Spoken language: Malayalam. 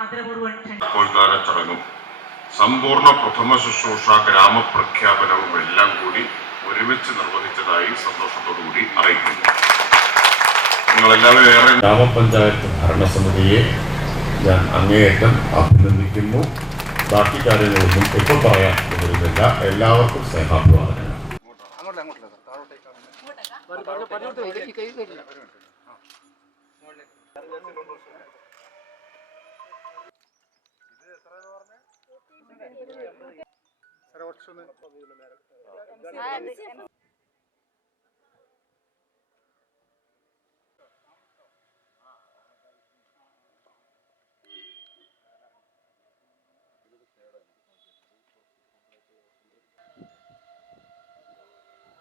ആദരപൂർവം ചടങ്ങും സമ്പൂർണ പ്രഥമ ശുശ്രൂഷ ഗ്രാമപ്രഖ്യാപനവും എല്ലാം കൂടി ഒരുമിച്ച് നിർവഹിച്ചതായി സന്തോഷത്തോടുകൂടി അറിയിക്കുന്നു. നിങ്ങളെല്ലാവരും ഏറെ ഗ്രാമപഞ്ചായത്ത് ഭരണസമിതിയെ ഞാൻ അങ്ങേയറ്റം അഭിനന്ദിക്കുന്നു. ബാക്കി കാര്യങ്ങളൊന്നും ഇപ്പോൾ പറയാൻ വരുന്നില്ല എല്ലാവർക്കും zo'n... Ja,